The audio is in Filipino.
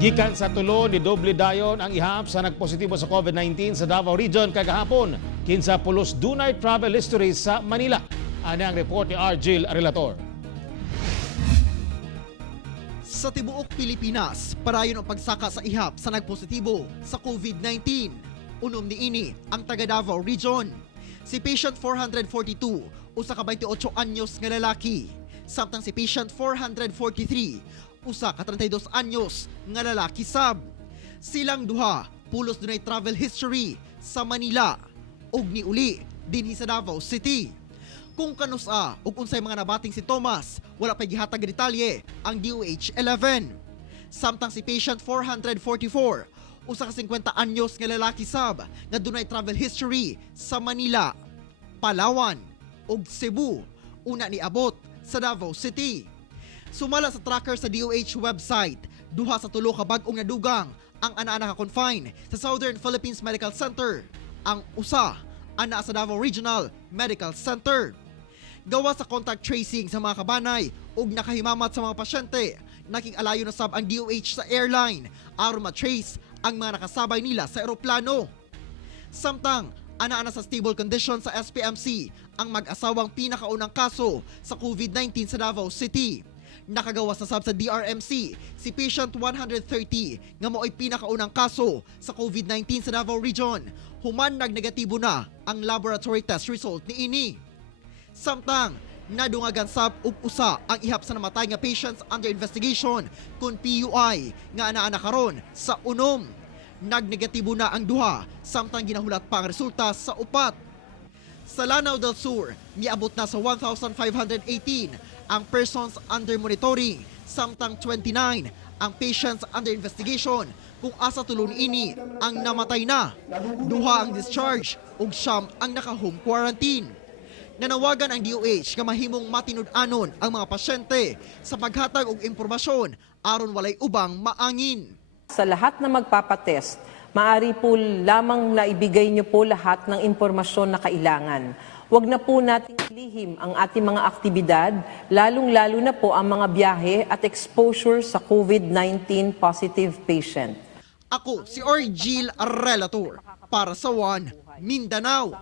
Gikan sa tulo ni doble dayon ang ihap sa nagpositibo sa COVID-19 sa Davao Region kagahapon. Kinsa pulos dunay travel history sa Manila. Ani ang report ni Argil Relator. Sa tibuok Pilipinas, parayon ang pagsaka sa ihap sa nagpositibo sa COVID-19. Unom niini ang taga Davao Region. Si patient 442, usa ka 28 anyos nga lalaki. Samtang si patient 443, usa ka 32 anyos nga lalaki sab. Silang duha pulos dunay travel history sa Manila ug niuli dinhi sa Davao City. Kung kanusa ug unsay mga nabating si Thomas, wala pay gihatag detalye ang DOH-11. Samtang si patient 444, usa ka 50 anyos nga lalaki sab nga dunay travel history sa Manila, Palawan ug Cebu, una niabot sa Davao City. Sumala sa tracker sa DOH website, duha sa tulo ka bag-ong nadugang ang ana naka-confine sa Southern Philippines Medical Center. Ang usa ana sa Davao Regional Medical Center. Gawa sa contact tracing sa mga kabanay ug nakahimamat sa mga pasyente, nakig-alayo na sab ang DOH sa airline aron ma-trace ang mga nakasabay nila sa eroplano. Samtang ana sa stable condition sa SPMC ang mag-asawang pinakaunang kaso sa COVID-19 sa Davao City. Nakagawas na sab sa DRMC si patient 130 nga mao'y pinakaunang kaso sa COVID-19 sa Davao Region. Human nagnegatibo na ang laboratory test result ni ini. Samtang nadungagan sab ug usa ang ihap sa namatay nga patients under investigation kun PUI nga anaa karon sa unom. Nagnegatibo na ang duha samtang ginahulat pa ang resulta sa upat. Sa Lanao del Sur, miabot na sa 1,518 ang persons under monitoring, samtang 29 ang patients under investigation kung asa tulon ini ang namatay na. Duha ang discharge ug siyam ang naka-home quarantine. Nanawagan ang DOH nga mahimong matinud-anon ang mga pasyente sa paghatag og impormasyon aron walay ubang maangin. Sa lahat na magpapatest, maaari po lamang na ibigay niyo po lahat ng impormasyon na kailangan. Huwag na po nating lihim ang ating mga aktibidad, lalong-lalo na po ang mga biyahe at exposure sa COVID-19 positive patient. Ako si Argil Relator para sa One Mindanao.